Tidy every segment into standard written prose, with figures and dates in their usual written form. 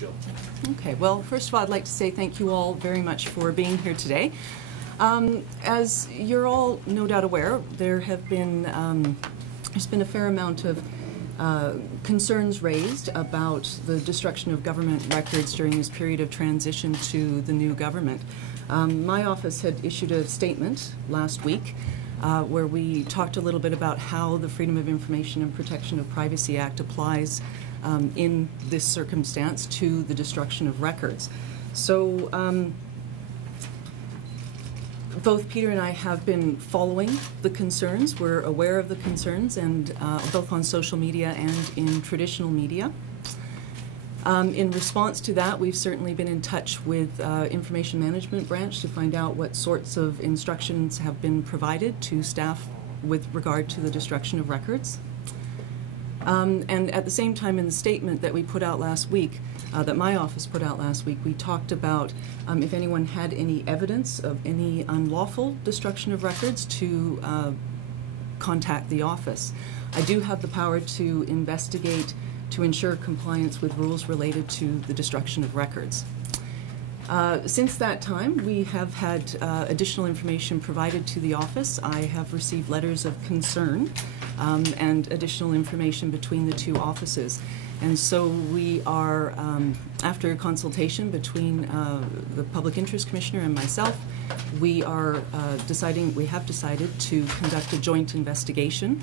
Jill. Okay, well, first of all, I'd like to say thank you all very much for being here today. As you're all no doubt aware, there's been a fair amount of concerns raised about the destruction of government records during this period of transition to the new government. My office had issued a statement last week where we talked a little bit about how the Freedom of Information and Protection of Privacy Act applies in this circumstance to the destruction of records. So both Peter and I have been following the concerns. We're aware of the concerns, and both on social media and in traditional media. In response to that, we've certainly been in touch with Information Management Branch to find out what sorts of instructions have been provided to staff with regard to the destruction of records. And at the same time, in the statement that we put out last week, that my office put out last week, we talked about if anyone had any evidence of any unlawful destruction of records to contact the office. I do have the power to investigate to ensure compliance with rules related to the destruction of records. Since that time, we have had additional information provided to the office. I have received letters of concern and additional information between the two offices. And so we are, after consultation between the Public Interest Commissioner and myself, we have decided to conduct a joint investigation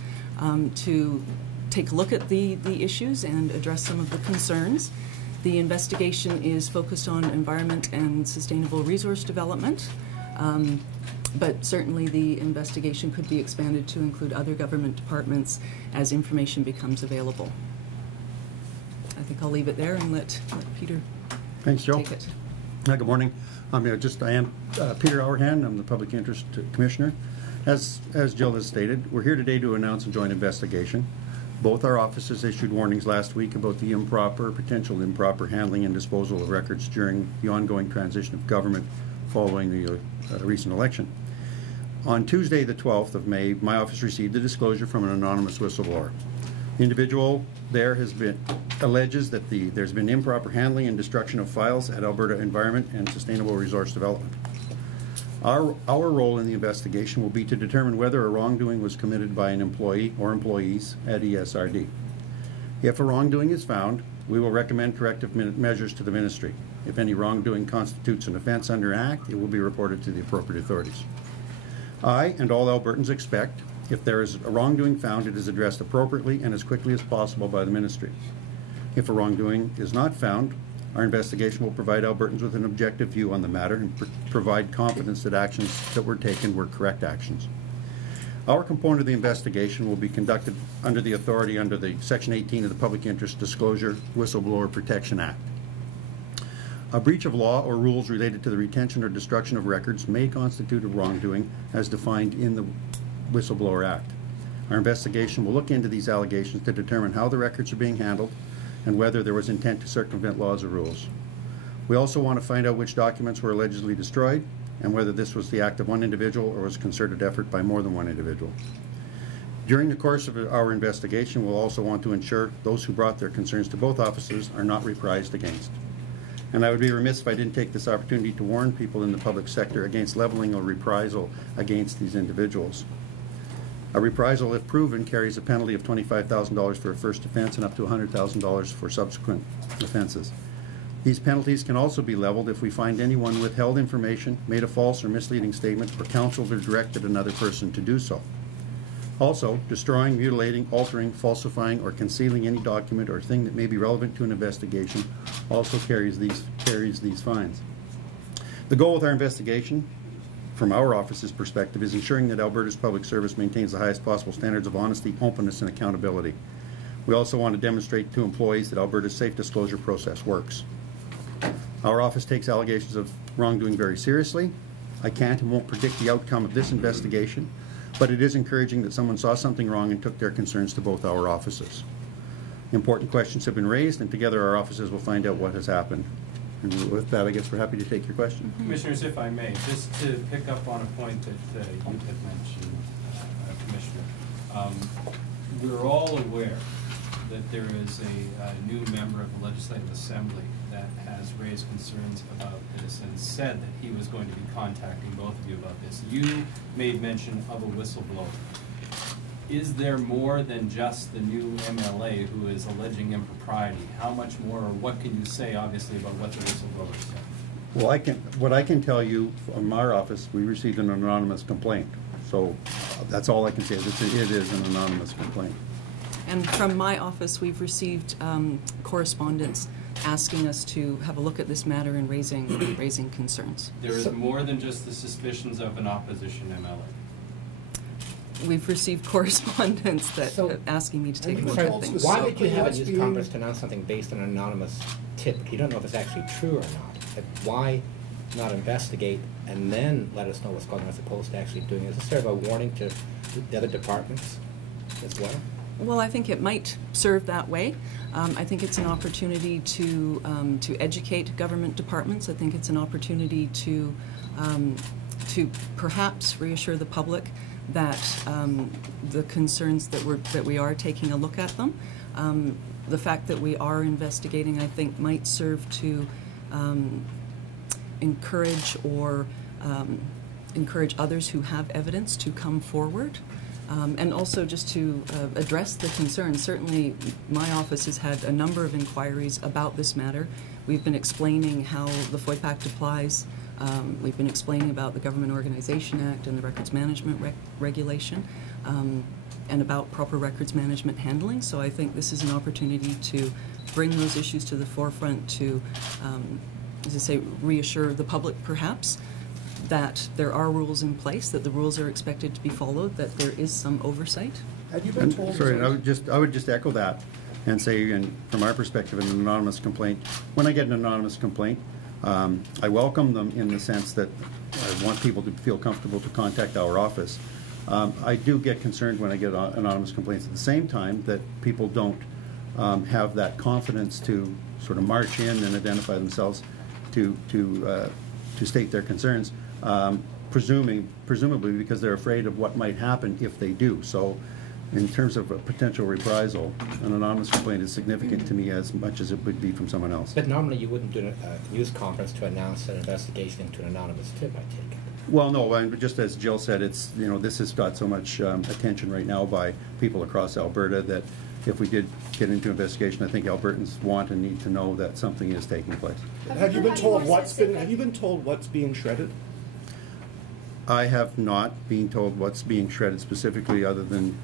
to take a look at the issues and address some of the concerns. The investigation is focused on environment and sustainable resource development, but certainly the investigation could be expanded to include other government departments as information becomes available. I think I'll leave it there and let Peter Thanks, Jill. take it. Good morning. I am Peter Hourihan. I'm the Public Interest Commissioner. As Jill has stated, we're here today to announce a joint investigation. Both our offices issued warnings last week about the potential improper handling and disposal of records during the ongoing transition of government following the recent election. On Tuesday, the 12th of May, my office received a disclosure from an anonymous whistleblower. The individual there alleges that there's been improper handling and destruction of files at Alberta Environment and Sustainable Resource Development. Our role in the investigation will be to determine whether a wrongdoing was committed by an employee or employees at ESRD. If a wrongdoing is found, we will recommend corrective measures to the Ministry. If any wrongdoing constitutes an offence under Act, it will be reported to the appropriate authorities. I and all Albertans expect if there is a wrongdoing found, it is addressed appropriately and as quickly as possible by the Ministry. If a wrongdoing is not found, our investigation will provide Albertans with an objective view on the matter and provide confidence that actions that were taken were correct actions. Our component of the investigation will be conducted under the authority under the Section 18 of the Public Interest Disclosure Whistleblower Protection Act. A breach of law or rules related to the retention or destruction of records may constitute a wrongdoing as defined in the Whistleblower Act. Our investigation will look into these allegations to determine how the records are being handled and whether there was intent to circumvent laws or rules. We also want to find out which documents were allegedly destroyed and whether this was the act of one individual or was a concerted effort by more than one individual. During the course of our investigation, we'll also want to ensure those who brought their concerns to both offices are not reprised against. And I would be remiss if I didn't take this opportunity to warn people in the public sector against leveling or reprisal against these individuals. A reprisal, if proven, carries a penalty of $25,000 for a first offence and up to $100,000 for subsequent offences. These penalties can also be leveled if we find anyone withheld information, made a false or misleading statement, or counseled or directed another person to do so. Also, destroying, mutilating, altering, falsifying, or concealing any document or thing that may be relevant to an investigation also carries these fines. The goal with our investigation, from our office's perspective, is ensuring that Alberta's public service maintains the highest possible standards of honesty, openness, and accountability. We also want to demonstrate to employees that Alberta's safe disclosure process works. Our office takes allegations of wrongdoing very seriously. I can't and won't predict the outcome of this investigation, but it is encouraging that someone saw something wrong and took their concerns to both our offices. Important questions have been raised, and together our offices will find out what has happened. And with that, I guess we're happy to take your question. Commissioners, if I may, just to pick up on a point that you had mentioned, Commissioner, we're all aware that there is a new member of the Legislative Assembly that that has raised concerns about this and said that he was going to be contacting both of you about this. You made mention of a whistleblower. Is there more than just the new MLA who is alleging impropriety? How much more, or what can you say, obviously, about what the whistleblower said? Well, what I can tell you from our office, we received an anonymous complaint. So that's all I can say. It is an anonymous complaint. And from my office, we've received correspondence asking us to have a look at this matter and raising concerns. There is more than just the suspicions of an opposition MLA. We've received correspondence that asking me to take a look at things. Why would you have a news conference to announce something based on an anonymous tip? You don't know if it's actually true or not. Why not investigate and then let us know what's going on as opposed to actually doing it? Is this sort of a warning to the other departments as well? Well, I think it might serve that way. I think it's an opportunity to educate government departments. I think it's an opportunity to perhaps reassure the public that the concerns that we are taking a look at them. The fact that we are investigating, I think, might serve to encourage others who have evidence to come forward. And also just to address the concerns. Certainly my office has had a number of inquiries about this matter. We've been explaining how the FOIP Act applies. We've been explaining about the Government Organization Act and the Records Management Regulation, and about proper records management handling. So I think this is an opportunity to bring those issues to the forefront to, as I say, reassure the public perhaps that there are rules in place, that the rules are expected to be followed, that there is some oversight. Have you been told? Sorry, I would just echo that and say, and from our perspective, an anonymous complaint. When I get an anonymous complaint, I welcome them in the sense that I want people to feel comfortable to contact our office. I do get concerned when I get anonymous complaints at the same time that people don't have that confidence to sort of march in and identify themselves to state their concerns. Presumably because they're afraid of what might happen if they do. So in terms of a potential reprisal, an anonymous complaint is significant to me as much as it would be from someone else. But normally you wouldn't do a news conference to announce an investigation into an anonymous tip, I take it. Well, no, and just as Jill said, it's, you know, this has got so much attention right now by people across Alberta that if we did get into investigation, I think Albertans want and need to know that something is taking place. Have you been told what's being shredded? I have not been told what's being shredded specifically other than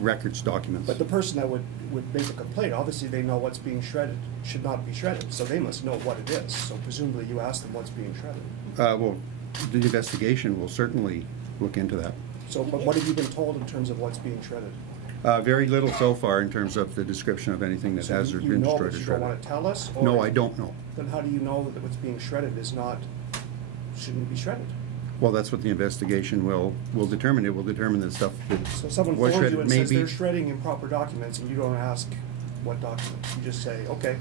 records documents. But the person that would make a complaint, obviously they know what's being shredded should not be shredded, so they must know what it is. So presumably you ask them what's being shredded. Well, the investigation will certainly look into that. So, but what have you been told in terms of what's being shredded? Very little so far in terms of the description of anything that has been you know, destroyed but or you shredded. don't want to tell us? Or No, I don't know. Then how do you know that what's being shredded shouldn't be shredded? Well, that's what the investigation will determine. It will determine the stuff that So someone was phones shredded. you and says Maybe, they're shredding improper documents and you don't ask what documents. You just say, okay.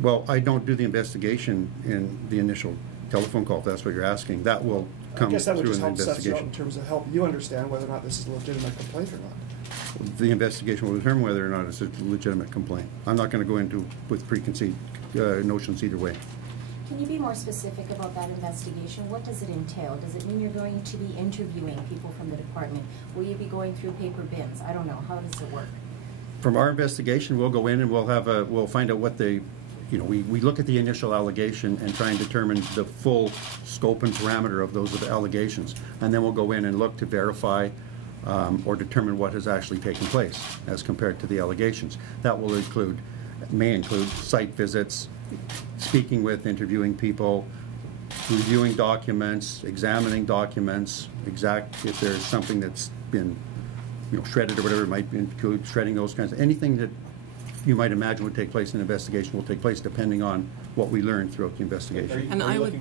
well, I don't do the investigation in the initial telephone call, if that's what you're asking. That will come I guess that would through just an help set you out in investigation. terms of help you understand whether or not this is a legitimate complaint or not. The investigation will determine whether or not it's a legitimate complaint. I'm not going to go into with preconceived notions either way. Can you be more specific about that investigation? What does it entail? Does it mean you're going to be interviewing people from the department? Will you be going through paper bins? I don't know. How does it work? From our investigation, we'll go in and we'll find out what they, you know, we look at the initial allegation and try and determine the full scope and parameter of those allegations. And then we'll go in and look to verify or determine what has actually taken place as compared to the allegations. That will may include site visits, speaking with, interviewing people, reviewing documents, examining documents, if there's something that's been, you know, shredded or whatever, it might include shredding those kinds of, anything that you might imagine would take place in an investigation will take place depending on what we learn throughout the investigation. And I would,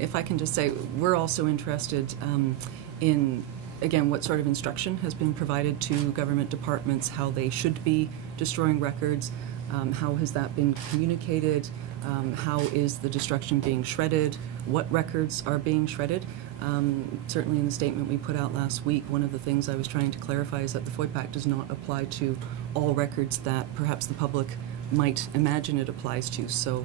if I can just say, we're also interested in, again, what sort of instruction has been provided to government departments, how they should be destroying records, how has that been communicated, how is the destruction being shredded, what records are being shredded. Certainly in the statement we put out last week, one of the things I was trying to clarify is that the FOIP Act does not apply to all records that perhaps the public might imagine it applies to. So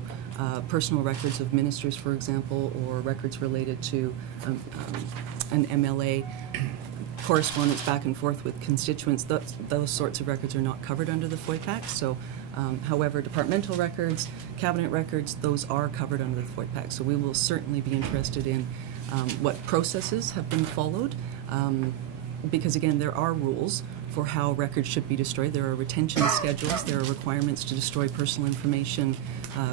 personal records of ministers, for example, or records related to an MLA, correspondence back and forth with constituents, those sorts of records are not covered under the FOIP Act. So, however, departmental records, cabinet records, those are covered under the FOIP Act. So we will certainly be interested in what processes have been followed, because again, there are rules for how records should be destroyed. There are retention schedules. There are requirements to destroy personal information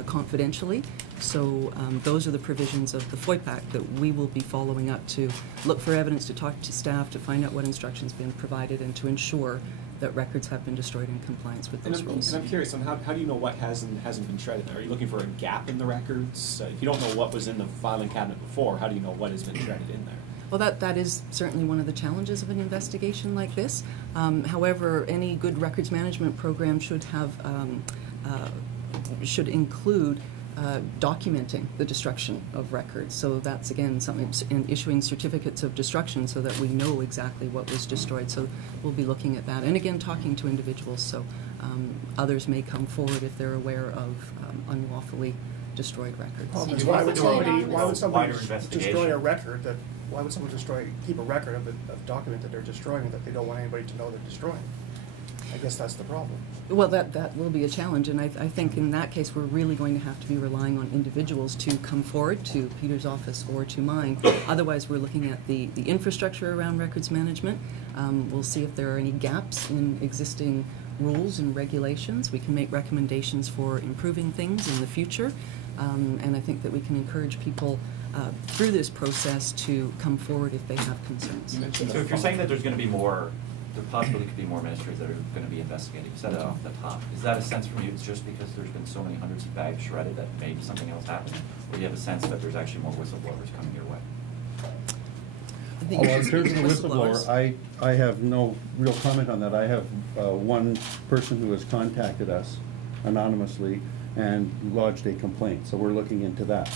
confidentially. So those are the provisions of the FOIP Act that we will be following up to look for evidence, to talk to staff, to find out what instructions have been provided, and to ensure that records have been destroyed in compliance with those rules. And I'm curious on how do you know what has and hasn't been shredded? Are you looking for a gap in the records? If you don't know what was in the filing cabinet before, how do you know what has been shredded in there? Well, that is certainly one of the challenges of an investigation like this. However, any good records management program should have should include documenting the destruction of records. So that's again something in issuing certificates of destruction so that we know exactly what was destroyed. So we'll be looking at that, and again talking to individuals. So others may come forward if they're aware of unlawfully destroyed records. Well, because why would somebody destroy a record that? Why would someone keep a record of a document that they're destroying that they don't want anybody to know they're destroying? I guess that's the problem. Well, that will be a challenge, and I think in that case we're really going to have to be relying on individuals to come forward to Peter's office or to mine. Otherwise, we're looking at the infrastructure around records management. We'll see if there are any gaps in existing rules and regulations. We can make recommendations for improving things in the future, and I think that we can encourage people through this process to come forward if they have concerns. So if you're saying that there's going to be more, the possibility could be more ministers that are going to be investigating, you said it off the top. Is that a sense from you it's just because there's been so many hundreds of bags shredded that maybe something else happened? Or do you have a sense that there's actually more whistleblowers coming your way? In terms of the whistleblower, I have no real comment on that. I have one person who has contacted us anonymously and lodged a complaint, so we're looking into that.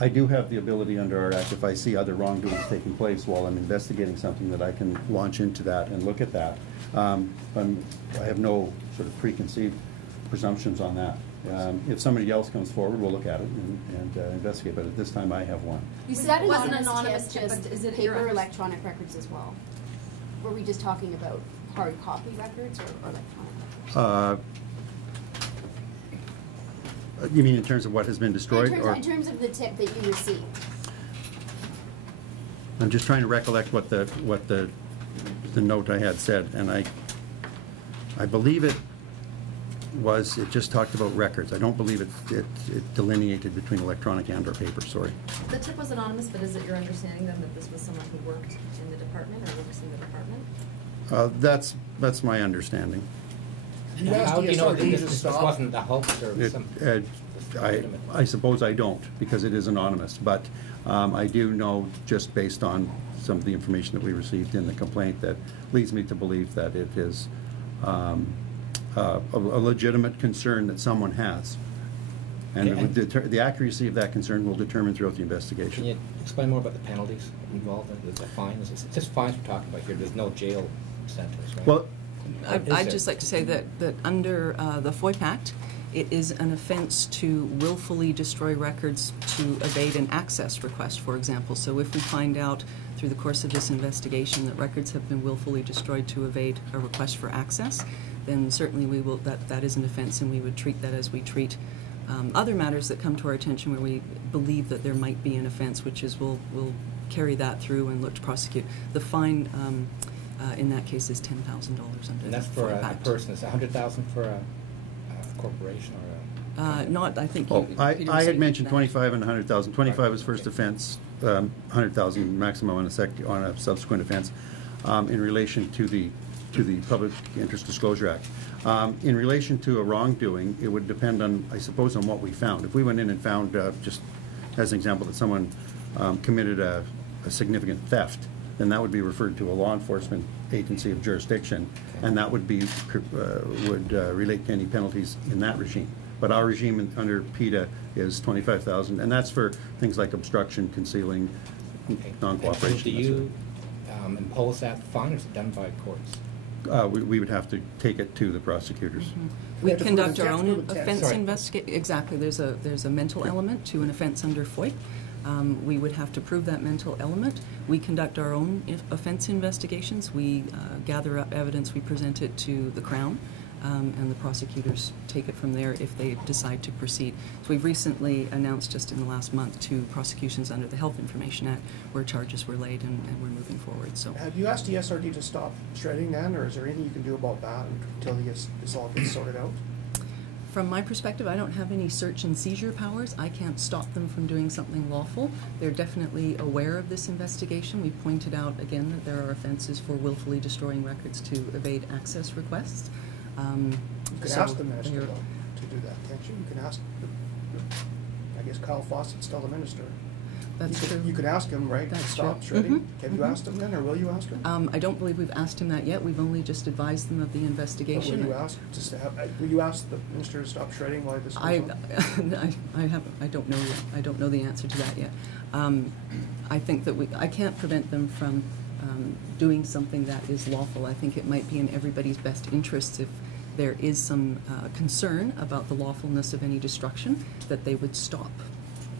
I do have the ability under our Act, if I see other wrongdoings taking place while I'm investigating something, that I can launch into that and look at that. I have no sort of preconceived presumptions on that. If somebody else comes forward, we'll look at it and investigate, but at this time I have one. You said it was an anonymous tip, but is it paper or electronic records as well? Were we just talking about hard copy records or electronic records? You mean in terms of what has been destroyed? In terms of the tip that you received. I'm just trying to recollect what the note I had said, and I believe it just talked about records. I don't believe it delineated between electronic and or paper, sorry. The tip was anonymous, but is it your understanding then that this was someone who worked in the department or works in the department? That's my understanding. How do you know that this wasn't the hoax or something? I suppose I don't, because it is anonymous, but I do know, just based on some of the information that we received in the complaint, that leads me to believe that it is a legitimate concern that someone has. And the accuracy of that concern will determine throughout the investigation. Can you explain more about the penalties involved, the fines? It's just fines we're talking about here. There's no jail sentence, right? Well, I'd just like to say that under the FOIP Act, it is an offense to willfully destroy records to evade an access request, for example. So if we find out through the course of this investigation that records have been willfully destroyed to evade a request for access, then certainly we will, that is an offense, and we would treat that as we treat other matters that come to our attention where we believe that there might be an offense, which is we'll carry that through and look to prosecute. The fine in that case is $10,000 under and that's the for FOIP a Act. person. It's $100,000 for a corporation or a... Not, I think. I Peter had said mentioned that. 25 and 100,000. 25 was first offense, 100,000 maximum on a subsequent offense, in relation to the Public Interest Disclosure Act. In relation to a wrongdoing, it would depend on, I suppose, on what we found. If we went in and found, just as an example, that someone committed a significant theft, then that would be referred to a law enforcement agency of jurisdiction, and that would relate to any penalties in that regime. But our regime under PETA is $25,000, and that's for things like obstruction, concealing, non-cooperation. Do you impose that fine, or is it done by courts? we would have to take it to the prosecutors. We have to conduct prove our intent, own prove intent. offense Sorry. investigation. Exactly. There's a mental element to an offense under FOIP. We would have to prove that mental element. We conduct our own offense investigations. We gather up evidence. We present it to the Crown, and the prosecutors take it from there if they decide to proceed. So we've recently announced, just in the last month, 2 prosecutions under the Health Information Act where charges were laid, and we're moving forward. So. Have you asked the SRD to stop shredding then, or is there anything you can do about that until this all gets sorted out? From my perspective, I don't have any search and seizure powers. I can't stop them from doing something lawful. They're definitely aware of this investigation. We pointed out again that there are offenses for willfully destroying records to evade access requests. You can so ask the minister they're- though to do that, can't you? You can ask, I guess Kyle Fawcett's still the minister. That's You true. could- You could ask him, right, to That's stop true. shredding? Mhm. Have you asked him then, or will you ask him? I don't believe we've asked him that yet. We've only just advised them of the But investigation. will you ask, will you ask the minister to stop shredding while this goes on? I don't know yet. I don't know the answer to that yet. I think that I can't prevent them from doing something that is lawful. I think it might be in everybody's best interests if there is some concern about the lawfulness of any destruction, that they would stop.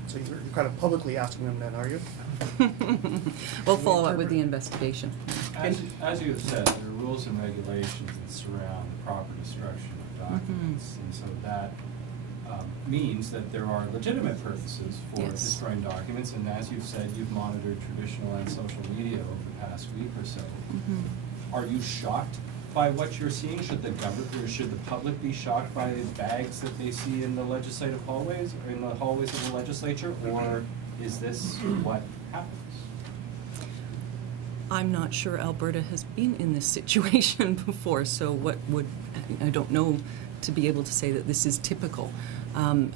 So you're kind of publicly asking them then, are you? We'll follow up with the investigation. As you have said, there are rules and regulations that surround the proper destruction of documents, and so that means that there are legitimate purposes for Yes. destroying documents, and as you've said, you've monitored traditional and social media over the past week or so. Are you shocked by what you're seeing? Should the government, or should the public be shocked by the bags that they see in the legislative hallways, or in the hallways of the legislature, or is this what happens? I'm not sure Alberta has been in this situation before, so I don't know to be able to say that this is typical.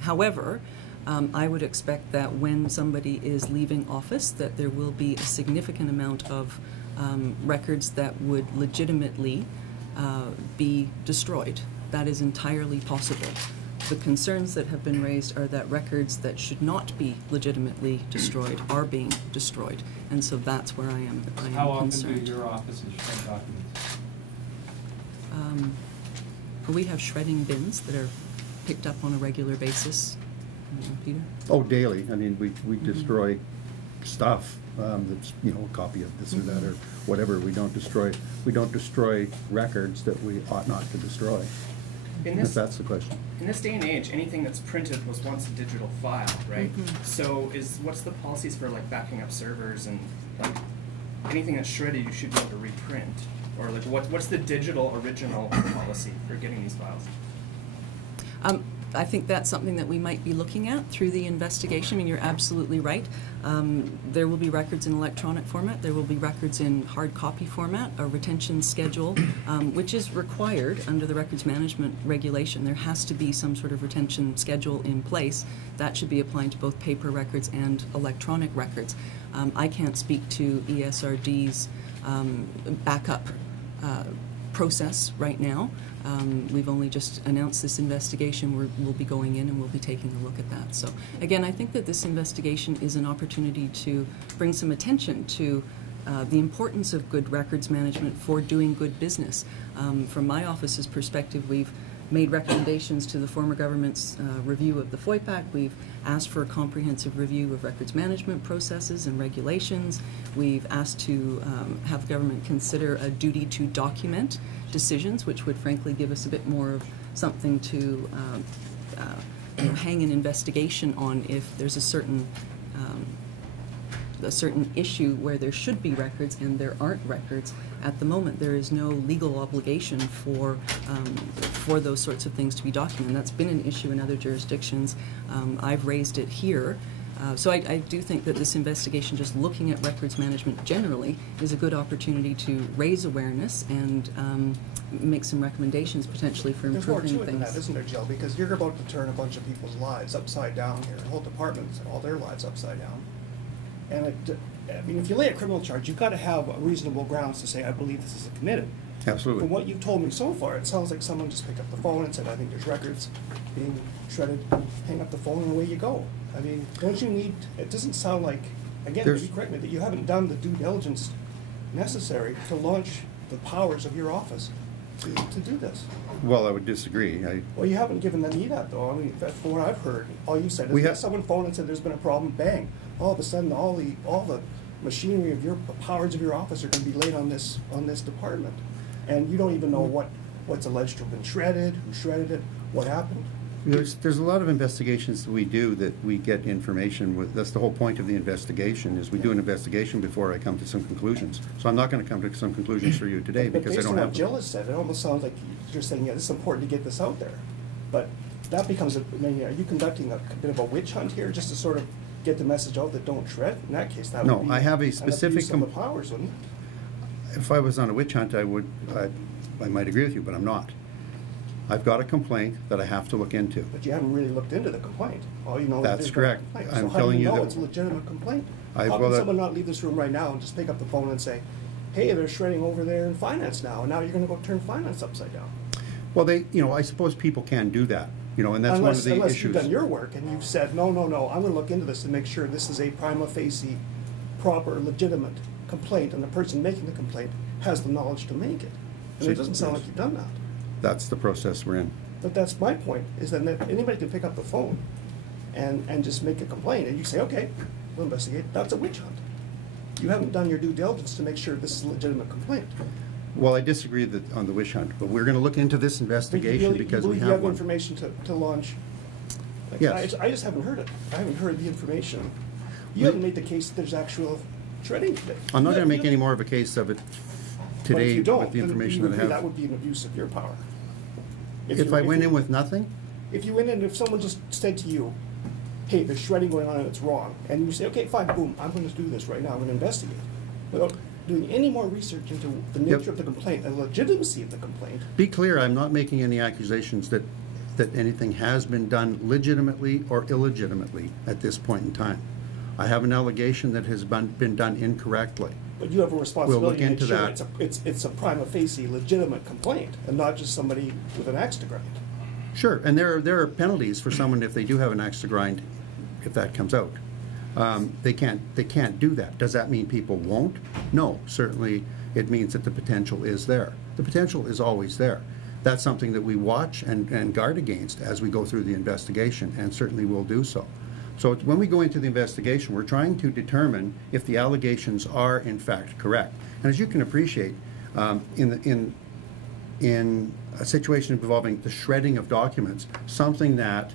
However, I would expect that when somebody is leaving office, that there will be a significant amount of records that would legitimately be destroyed. That is entirely possible. The concerns that have been raised are that records that should not be legitimately destroyed are being destroyed, and so that's where I am concerned. How often do your offices shred documents? We have shredding bins that are picked up on a regular basis. Peter? Oh, daily. I mean, we destroy stuff that's, you know, a copy of this or that or whatever. We don't destroy records that we ought not to destroy. If that's the question. In this day and age, anything that's printed was once a digital file, right? So what's the policies for like backing up servers and like anything that's shredded you should be able to reprint? Or like what's the digital original policy for getting these files? I think that's something that we might be looking at through the investigation. I mean, you're absolutely right. There will be records in electronic format. There will be records in hard copy format, a retention schedule, which is required under the records management regulation. There has to be some sort of retention schedule in place. That should be applying to both paper records and electronic records. I can't speak to ESRD's backup process right now. We've only just announced this investigation. We'll be going in and we'll be taking a look at that. So again, I think that this investigation is an opportunity to bring some attention to the importance of good records management for doing good business. From my office's perspective, we've made recommendations to the former government's review of the FOIP Act. We've asked for a comprehensive review of records management processes and regulations. We've asked to have the government consider a duty to document decisions, which would frankly give us a bit more of something to hang an investigation on if there's a certain issue where there should be records and there aren't records. At the moment, there is no legal obligation for those sorts of things to be documented. That's been an issue in other jurisdictions. I've raised it here. So I do think that this investigation, just looking at records management generally, is a good opportunity to raise awareness and make some recommendations potentially for improving There's more to it than things. that, isn't there, Jill? Because you're about to turn a bunch of people's lives upside down here, whole departments and all their lives upside down. And I mean, if you lay a criminal charge, you've got to have reasonable grounds to say, I believe this is committed. Absolutely. From what you've told me so far, it sounds like someone just picked up the phone and said, I think there's records being shredded, hang up the phone and away you go. I mean, don't you need, it doesn't sound like, again, maybe correct me, that you haven't done the due diligence necessary to launch the powers of your office to do this. Well, I would disagree. Well, you haven't given me that, though. I mean, from what I've heard, all you said is someone phoned and said there's been a problem, bang. All of a sudden, all the machinery of the powers of your office are going to be laid on this department. And you don't even know what's alleged to have been shredded, who shredded it, what happened. There's a lot of investigations that we do that we get information with. That's the whole point of the investigation, is we do an investigation before I come to some conclusions. So I'm not going to come to some conclusions for you today because I don't have. Based on what Jill has said, it almost sounds like you're saying, yeah, this is important to get this out there. But that becomes are you conducting a bit of a witch hunt here just to sort of get the message out that don't shred? In that case, that would be I have a specific an abuse of the powers, wouldn't it? If I was on a witch hunt, I might agree with you, but I'm not. I've got a complaint that I have to look into. But you haven't really looked into the complaint. All you know That's is correct. I'm telling you how do you know that it's a legitimate complaint? How can someone not leave this room right now and just pick up the phone and say, hey, they're shredding over there in finance now, and now you're going to go turn finance upside down? Well, I suppose people can do that, and that's one of the unless issues. You've done your work and you've said, no, I'm going to look into this and make sure this is a prima facie, proper, legitimate complaint, and the person making the complaint has the knowledge to make it. And it doesn't sound like you've done that. That's the process we're in. But that's my point, is that anybody can pick up the phone and just make a complaint, and you say, okay, we'll investigate. That's a witch hunt. You haven't done your due diligence to make sure this is a legitimate complaint. Well, I disagree on the witch hunt, but we're going to look into this investigation because we have one. Information to launch. Yes. I just haven't heard it. I haven't heard the information. You haven't made the case that there's actual shredding today. I'm not going to make any more of a case of it today with the information that I have. That would be an abuse of your power. If I went in with nothing? If you went in, if someone just said to you, hey, there's shredding going on and it's wrong, and you say, okay, fine, boom, I'm going to do this right now, I'm going to investigate, without doing any more research into the nature of the complaint and legitimacy of the complaint. Be clear, I'm not making any accusations that anything has been done legitimately or illegitimately at this point in time. I have an allegation that has been done incorrectly. But you have a responsibility to make sure that it's a prima facie legitimate complaint and not just somebody with an axe to grind. Sure, and there are penalties for someone if they do have an axe to grind, if that comes out. They can't do that. Does that mean people won't? No, certainly it means that the potential is there. The potential is always there. That's something that we watch and guard against as we go through the investigation, and certainly will do so. So when we go into the investigation, we're trying to determine if the allegations are in fact correct. And as you can appreciate, in a situation involving the shredding of documents, something that,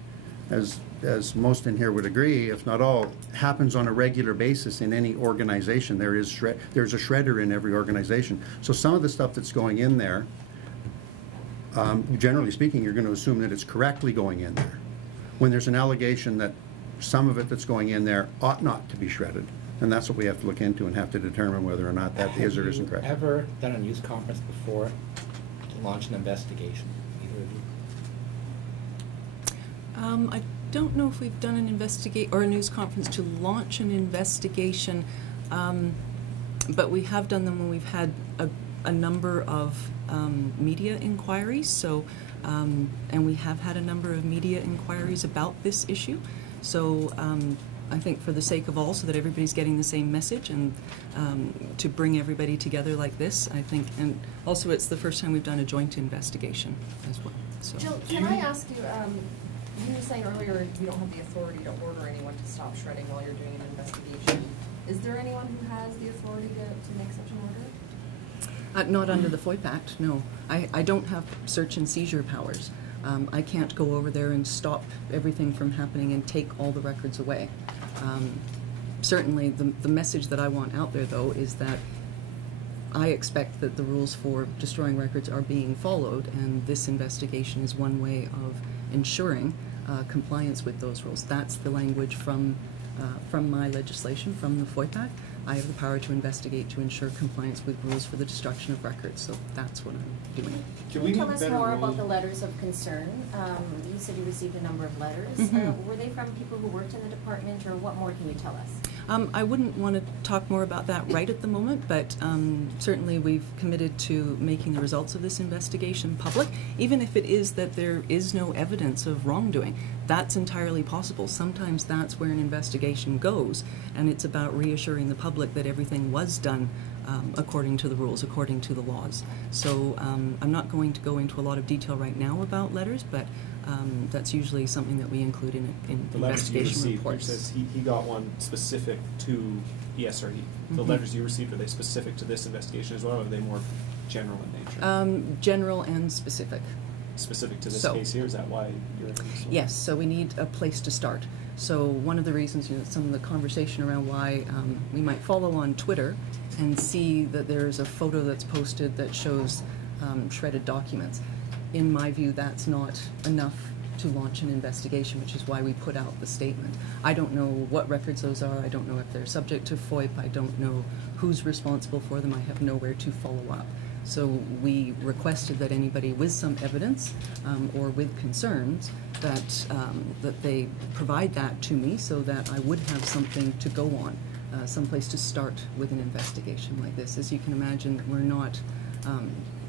as most in here would agree, if not all, happens on a regular basis in any organization. There's a shredder in every organization. So some of the stuff that's going in there, generally speaking, you're going to assume that it's correctly going in there. When there's an allegation that some of it that's going in there ought not to be shredded, and that's what we have to look into and have to determine whether or not that is or isn't correct. Have you ever done a news conference before to launch an investigation, either of you? I don't know if we've done an a news conference to launch an investigation, but we have done them when we've had a number of media inquiries. So, and we have had a number of media inquiries about this issue. So I think for the sake of all, so that everybody's getting the same message, and to bring everybody together like this, I think, and also it's the first time we've done a joint investigation as well. So. Jill, can I ask you, you were saying earlier you don't have the authority to order anyone to stop shredding while you're doing an investigation. Is there anyone who has the authority to make such an order? Not under the FOIP Act, no. I don't have search and seizure powers. I can't go over there and stop everything from happening and take all the records away. Certainly the message that I want out there, though, is that I expect that the rules for destroying records are being followed, and this investigation is one way of ensuring compliance with those rules. That's the language from my legislation, from the FOIP Act. I have the power to investigate to ensure compliance with rules for the destruction of records, so that's what I'm doing. Can you tell us more about the letters of concern? You said you received a number of letters. Mm-hmm. Were they from people who worked in the department, or what more can you tell us? I wouldn't want to talk more about that right at the moment, but certainly we've committed to making the results of this investigation public, even if it is that there is no evidence of wrongdoing. That's entirely possible. Sometimes that's where an investigation goes, and it's about reassuring the public that everything was done according to the rules, according to the laws. So I'm not going to go into a lot of detail right now about letters, but that's usually something that we include in the letters you investigation received, reports. Says he got one specific to ESRD. The letters you received, are they specific to this investigation as well, or are they more general in nature? General and specific. Specific to this So- case here, is that why you're in this one? Yes, so we need a place to start. So one of the reasons, some of the conversation around why we might follow on Twitter and see that there's a photo that's posted that shows shredded documents. In my view, that's not enough to launch an investigation, which is why we put out the statement. I don't know what records those are. I don't know if they're subject to FOIP. I don't know who's responsible for them. I have nowhere to follow up. So we requested that anybody with some evidence or with concerns that they provide that to me so that I would have something to go on, someplace to start with an investigation like this. As you can imagine, we're not,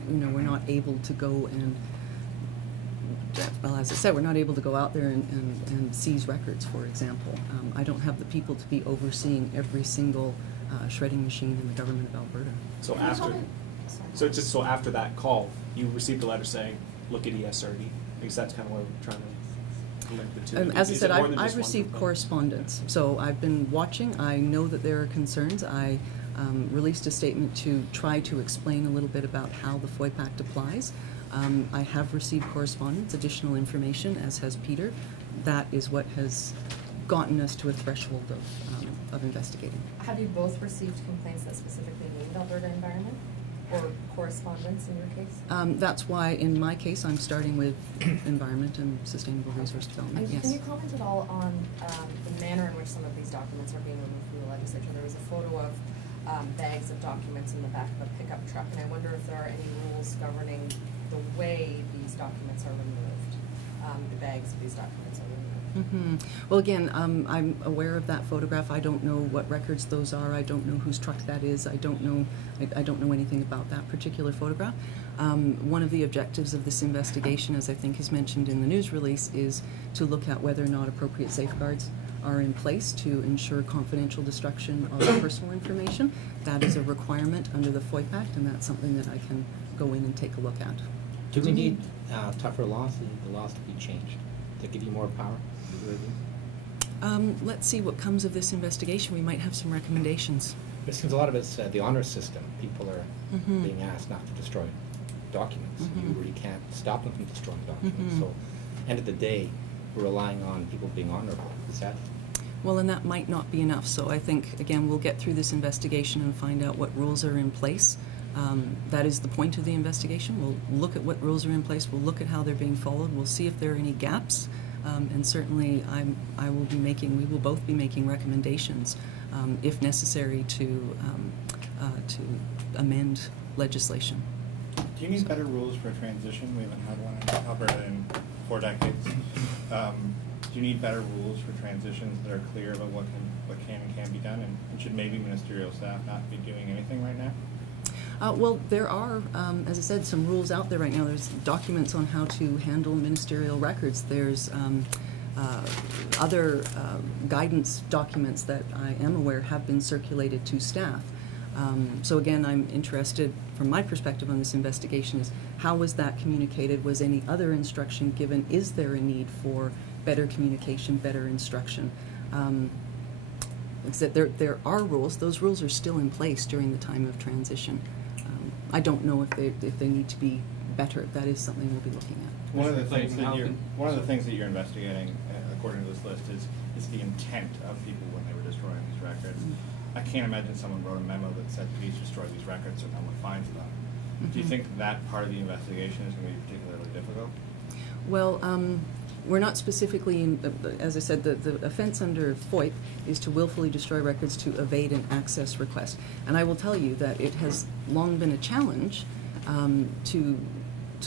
we're not able to go and, well, as I said, we're not able to go out there and seize records, for example. I don't have the people to be overseeing every single shredding machine in the government of Alberta. So after that call, you received a letter saying, look at ESRD. I guess that's kind of what we're trying to link the two. As I Is said, it more than I've just one received complaint? correspondence. So I've been watching. I know that there are concerns. I released a statement to try to explain a little bit about how the FOIP Act applies. I have received correspondence, additional information, as has Peter. That is what has gotten us to a threshold of investigating. Have you both received complaints that specifically named Alberta Environment, or correspondence in your case? That's why, in my case, I'm starting with environment and sustainable resource development. And Yes. can you comment at all on the manner in which some of these documents are being removed from the legislature? There was a photo of bags of documents in the back of a pickup truck, and I wonder if there are any rules governing the way these documents are removed, the bags of these documents are removed. Well, again, I'm aware of that photograph. I don't know what records those are. I don't know whose truck that is. I don't know anything about that particular photograph. One of the objectives of this investigation, as I think is mentioned in the news release, is to look at whether or not appropriate safeguards are in place to ensure confidential destruction of personal information. That is a requirement under the FOIP Act, and that's something that I can go in and take a look at. Do we need tougher laws, the laws to be changed, to give you more power? Let's see what comes of this investigation. We might have some recommendations. It seems a lot of it's the honor system. People are being asked not to destroy documents. You really can't stop them from destroying documents. So, end of the day, we're relying on people being honorable. Is that? Well, and that might not be enough. So I think, again, we'll get through this investigation and find out what rules are in place. That is the point of the investigation. We'll look at what rules are in place. We'll look at how they're being followed. We'll see if there are any gaps. And certainly we will both be making recommendations, if necessary, to amend legislation. Do you need better rules for transition? We haven't had one in Alberta in 4 decades. Do you need better rules for transitions that are clear about what can and can't be done? And should maybe ministerial staff not be doing anything right now? Well, there are, as I said, some rules out there right now. There's documents on how to handle ministerial records. There's other guidance documents that I am aware have been circulated to staff. So again, I'm interested, from my perspective on this investigation, is how was that communicated? Was any other instruction given? Is there a need for better communication, better instruction? Except there are rules. Those rules are still in place during the time of transition. I don't know if they need to be better. That is something we'll be looking at. One of the things that you're investigating, according to this list, is the intent of people when they were destroying these records. I can't imagine someone wrote a memo that said, please destroy these records so no one finds them. Do you think that part of the investigation is going to be particularly difficult? Well, we're not specifically, as I said, the offense under FOIP is to willfully destroy records to evade an access request. And I will tell you that it has long been a challenge to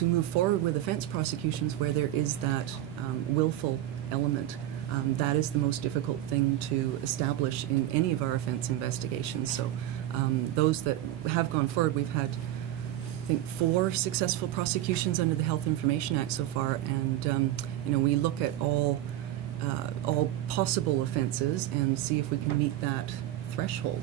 move forward with offense prosecutions where there is that willful element. That is the most difficult thing to establish in any of our offense investigations. So those that have gone forward, we've had, I think, 4 successful prosecutions under the Health Information Act so far, and we look at all possible offences and see if we can meet that threshold.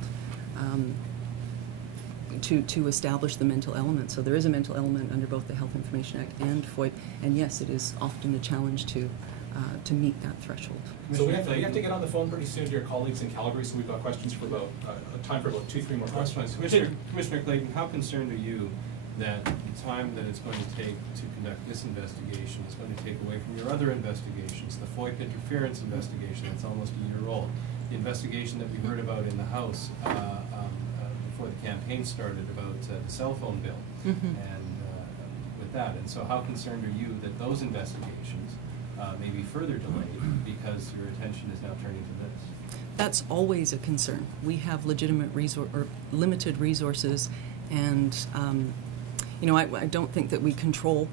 to establish the mental element. So there is a mental element under both the Health Information Act and FOIP, and yes, it is often a challenge to meet that threshold. So we have to get on the phone pretty soon to your colleagues in Calgary, so we've got questions for about, time for about 2-3 more questions. Commissioner Clayton, how concerned are you that the time that it's going to take to conduct this investigation is going to take away from your other investigations, the FOIP interference investigation that's almost a year old, the investigation that we heard about in the House before the campaign started about the cell phone bill, and with that, and so how concerned are you that those investigations may be further delayed because your attention is now turning to this? That's always a concern. We have legitimate limited resources, and you know, I don't think that we control